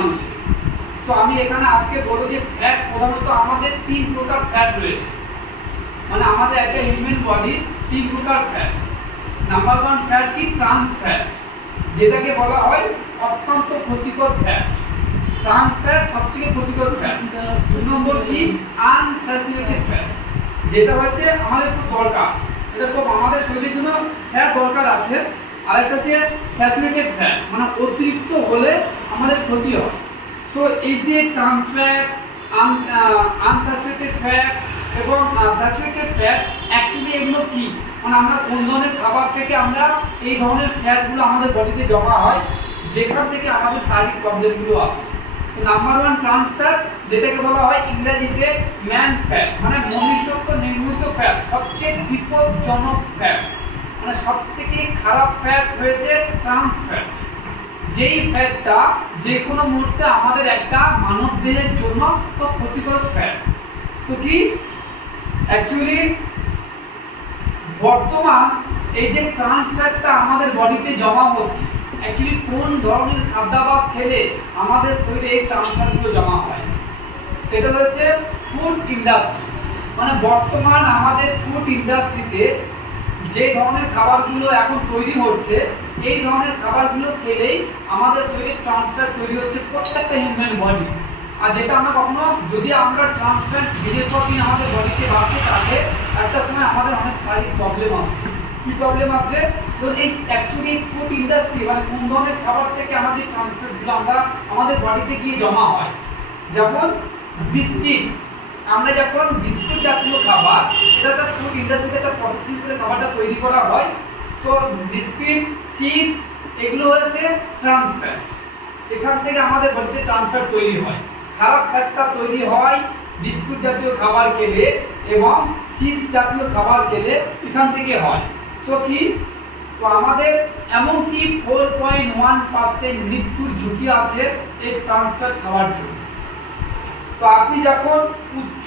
মানুষের। সো আমি এখানে আজকে বলবো যে ফ্যাট প্রধানত আমাদের 3 প্রকার ফ্যাট রয়েছে, মানে আমাদের একটা হিউম্যান বডি 3 প্রকার ফ্যাট। নাম্বার 1 ফ্যাট কি? ট্রান্স ফ্যাট, যেটাকে বলা হয় অত্যন্ত ক্ষতিকর ফ্যাট। ট্রান্স ফ্যাট সবথেকে ক্ষতিকর ফ্যাট। 2 নম্বর কি? আনস্যাচুরেটেড ফ্যাট, যেটা হচ্ছে আমাদের খুব দরকার, এটা খুব আমাদের শরীরের জন্য ফ্যাট দরকার আছে। আর একটা হচ্ছে স্যাচুরেটেড ফ্যাট, মানে অতিরিক্ত হলে আমাদের ক্ষতি হয়। সো এই যে ট্রান্স ফ্যাট, আনস্যাচুরেটেড ফ্যাট এবং স্যাচুরেটেড ফ্যাট, অ্যাকচুয়ালি এগুলো কি, মানে আমরা কোন ধরনের খাবার থেকে আমরা এই ধরনের ফ্যাটগুলো আমাদের বডিতে জমা হয়, যেখান থেকে আমাদের শারীরিক প্রবলেমগুলো আসে। তো নাম্বার 1 ট্রান্স ফ্যাট, যেটাকে বলা হয় ইংরেজিতে ম্যান ফ্যাট, মানে মনুষ্যত্ব নির্মিত ফ্যাট, সবচেয়ে বিপজ্জনক ফ্যাট, মানে সবথেকে খারাপ ফ্যাট হয়েছে ট্রান্স ফ্যাট। যেই ফ্যাটটা যে কোনো মুহূর্তে আমাদের একটা মানব দেহের জন্য ক্ষতিকর ফ্যাট। তো কি অ্যাকচুয়ালি বর্তমান এই যে ট্রান্স ফ্যাটটা আমাদের বডিতে জমা হচ্ছে, অ্যাকচুয়ালি কোন ধরনের খাদ্যাভ্যাস খেলে আমাদের শরীরে এই ট্রান্স ফ্যাটগুলো জমা হয়, সেটা হচ্ছে ফুড ইন্ডাস্ট্রি। মানে বর্তমান আমাদের ফুড ইন্ডাস্ট্রিতে যে ধরনের খাবারগুলো এখন তৈরি হচ্ছে, এই ধরনের খাবারগুলো খেলেই আমাদের শরীরে ট্রান্স ফ্যাট তৈরি হচ্ছে প্রত্যেকটা হিউম্যান বডি। আর যেটা আমরা কখনো যদি আমরা ট্রান্স ফ্যাট দিনের পর দিন আমাদের বডিতে বাড়তে থাকে, একটা সময় আমাদের অনেক শারীরিক প্রবলেম আসবে। কি প্রবলেম আসবে? তো এই অ্যাকচুয়ালি ফুড ইন্ডাস্ট্রি, মানে কোন ধরনের খাবার থেকে আমাদের ট্রান্স ফ্যাটগুলো আমরা আমাদের বডিতে গিয়ে জমা হয়। যেমন বিস্কিট, আমরা যখন বিস্কুট জাতীয় খাবার, এটা একটা ফুড ইন্ডাস্ট্রিতে একটা প্রসেসিং করে খাবারটা তৈরি করা হয়। তো বিস্কিট, চিপস, এগুলো হচ্ছে ট্রান্স ফ্যাট। এখান থেকে আমাদের বডিতে ট্রান্স ফ্যাট তৈরি হয়। খারাপ ফ্যাটটা তৈরি হয় বিস্কুট জাতীয় খাবার খেলে এবং চিপস জাতীয় খাবার খেলে, এখান থেকে হয়। সো কি, তো আমাদের এমনকি 4.1% মৃত্যুর ঝুঁকি আছে এই ট্রান্স ফ্যাট খাওয়ার জন্য। তো আপনি যখন উচ্চ,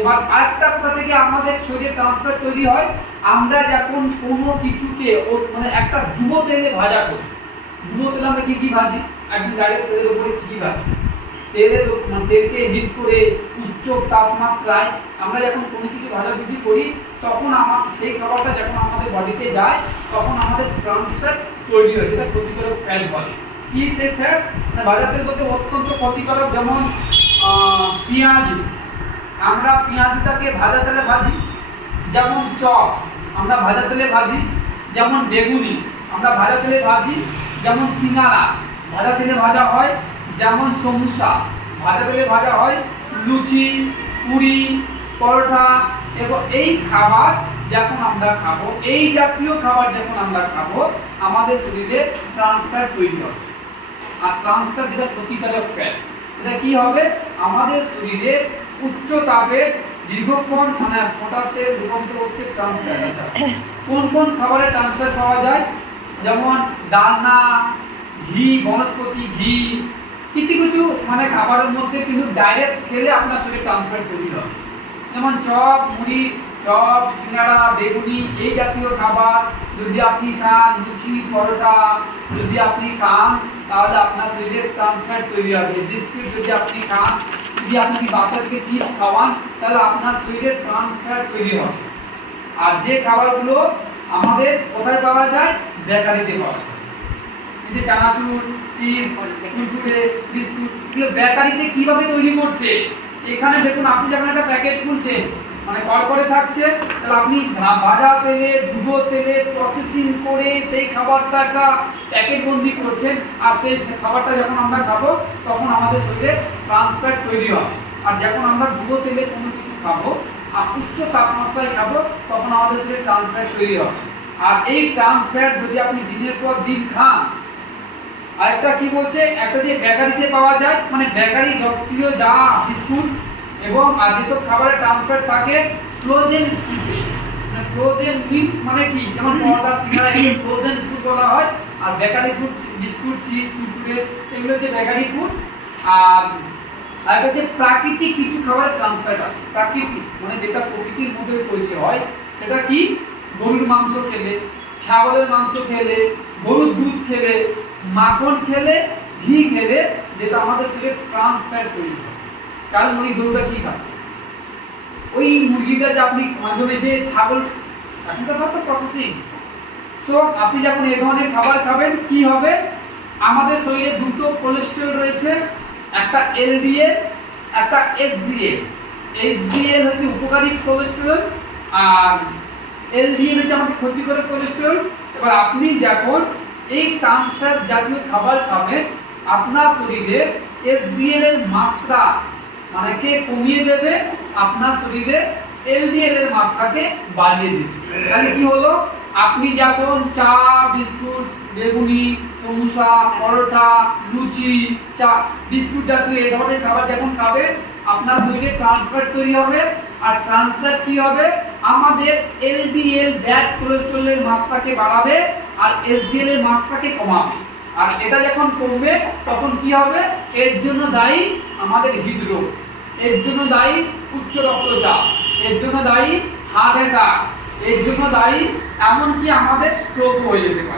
এবার আরেকটা কথা থেকে আমাদের শরীরে ট্রান্স ফ্যাট তৈরি হয়, আমরা যখন কোনো কিছুকে মানে একটা ডুবো তেলে ভাজা করি। ডুবো তেলে আমরা কি ভাজি? একদম ডাইরেক্ট তেলের উপরে কি ভাজি? তেলকে হিট করে উচ্চ তাপমাত্রায় আমরা যখন কোনো কিছু ভাজাভুজি করি, তখন সেই খাবারটা যখন আমাদের বডিতে যায়, তখন আমাদের ট্রান্স ফ্যাট তৈরি হয়, যেটা ক্ষতিকারক ফ্যাট বলে। কি সেই ফ্যাট? মানে ভাজা তেল বলতে অত্যন্ত ক্ষতিকারক। যেমন পেঁয়াজু, আমরা পেঁয়াজুটাকে ভাজা তেলে ভাজি। যেমন চপ, আমরা ভাজা তেলে ভাজি। যেমন বেগুনি, আমরা ভাজা তেলে ভাজি। যেমন সিঙ্গারা, ভাজা তেলে ভাজা হয়। যেমন সমুসা, ভাজা তেলে ভাজা হয়। লুচি, পুরি, পরোটা, এবং এই খাবার যখন আমরা খাবো, এই জাতীয় খাবার যখন আমরা খাবো, আমাদের শরীরে ট্রান্স ফ্যাট তৈরি হবে। আর ট্রান্স ফ্যাট যেটা ক্ষতিকারক ফ্যাট, সেটা কি হবে? আমাদের শরীরে উচ্চ তাপের দীর্ঘক্ষণ মানে ফোটাতে রূপান্তর করতে ট্রান্স ফ্যাট আছে। কোন কোন খাবারে ট্রান্স ফ্যাট পাওয়া যায়? যেমন ডালনা, ঘি, বনস্পতি ঘি, কিছু কিছু মানে খাবারের মধ্যে কিন্তু ডাইরেক্ট খেলে আপনার শরীরে ট্রান্স ফ্যাট তৈরি হবে। যেমন চপ, মুড়ি, চপ, সিঙ্গাড়া, বেগুনি, এই জাতীয় খাবার যদি আপনি খান, লুচি, পরোটা যদি আপনি খান, তাহলে আপনার শরীরে ট্রান্স ফ্যাট তৈরি হবে। বিস্কুট যদি আপনি খান, যদি আপনি বাচ্চাদেরকে চিপস খাওয়ান, তাহলে আপনার শরীরে ট্রান্স ফ্যাট তৈরি হবে। আর যে খাবারগুলো আমাদের কোথায় পাওয়া যায়? বেকারিতে পাওয়া যায়। এই যে চানাচুর, চিপস, কুরকুরে, বিস্কুট, এগুলো বেকারিতে কিভাবে তৈরি করছে? এখানে দেখুন, আপনি যখন একটা প্যাকেট খুলছেন, মানে কড়কড়ে থাকছে, তাহলে আপনি ভাজা তেলে, ডুবো তেলে প্রসেসিং করে সেই খাবারটা একটা প্যাকেট বন্দি করছেন। আর সেই খাবারটা যখন আমরা খাবো, তখন আমাদের শরীরে ট্রান্স ফ্যাট তৈরি হবে। আর যখন আমরা ডুবো তেলে কোনো কিছু খাবো আর উচ্চ তাপমাত্রায় খাবো, তখন আমাদের শরীরে ট্রান্স ফ্যাট তৈরি হবে। আর এই ট্রান্স ফ্যাট যদি আপনি দিনের পর দিন খান, আরেকটা কি বলছে, একটা যে বেকারিতে পাওয়া যায়, মানে বেকারি জাতীয় যা বিস্কুট এবং যেসব খাবারের ট্রান্স ফ্যাট থাকে ফ্রোজেন ফুডে, মানে ফ্রোজেন মিন্স মানে কি, যেমন পরোটা, সিঙ্গারা, এগুলো ফ্রোজেন ফুড বলা হয়। আর বেকারি ফুড, বিস্কুট, চিপস, কুরকুরে, এগুলো যে বেকারি ফুড। আর একটা যে প্রাকৃতিক কিছু খাবারের ট্রান্স ফ্যাট আছে, প্রাকৃতিক মানে যেটা প্রকৃতির মধ্যে তৈরি হয়, সেটা কি? গরুর মাংস খেলে, ছাগলের মাংস খেলে, গরুর দুধ খেলে, মাখন খেলে, ঘি খেলে, যেটা আমাদের শরীরে ট্রান্স ফ্যাট তৈরি হয়। কারণ ওই গরুটা কি খাচ্ছে, ওই মুরগিটা যে আপনি মাধ্যমে যে ছাগল, এখন তো সব তো প্রসেসিং। সো আপনি যখন এই ধরনের খাবার খাবেন কি হবে, আমাদের শরীরে দুটো কোলেস্টেরল রয়েছে, একটা এলডিএল, একটা এসডিএল। এসডিএল হচ্ছে উপকারী কোলেস্টেরল আর এলডিএল হচ্ছে আমাদের ক্ষতিকর কোলেস্টেরল। এবার আপনি যখন এই ট্রান্স ফ্যাট জাতীয় খাবার খাবেন, আপনার শরীরে এসডিএল এর মাত্রা মানে কে কমিয়ে দেবে, আপনার শরীরে এলডিএল এর মাত্রাকে বাড়িয়ে দেবে। তাহলে কি হলো, আপনি যখন চা, বিস্কুট, বেগুনি, সমোসা, পরোটা, লুচি, চা, বিস্কুট জাতীয় এই ধরনের খাবার যখন খাবেন, আপনার শরীরে ট্রান্স ফ্যাট তৈরি হবে। আর ট্রান্স ফ্যাট কি হবে, আমাদের এলডিএল ব্যাড কোলেস্টেরলের মাত্রাকে বাড়াবে আর এসডিএল এর মাত্রাকে কমাবে। আর এটা যখন কমবে তখন কি হবে, এর জন্য দায়ী আমাদের হৃদরোগ, এর জন্য দায়ী উচ্চ রক্তচাপ, এর জন্য দায়ী হার্ট অ্যাটাক, এর জন্য দায়ী এমনকি আমাদের স্ট্রোক হয়ে যেতে পারে।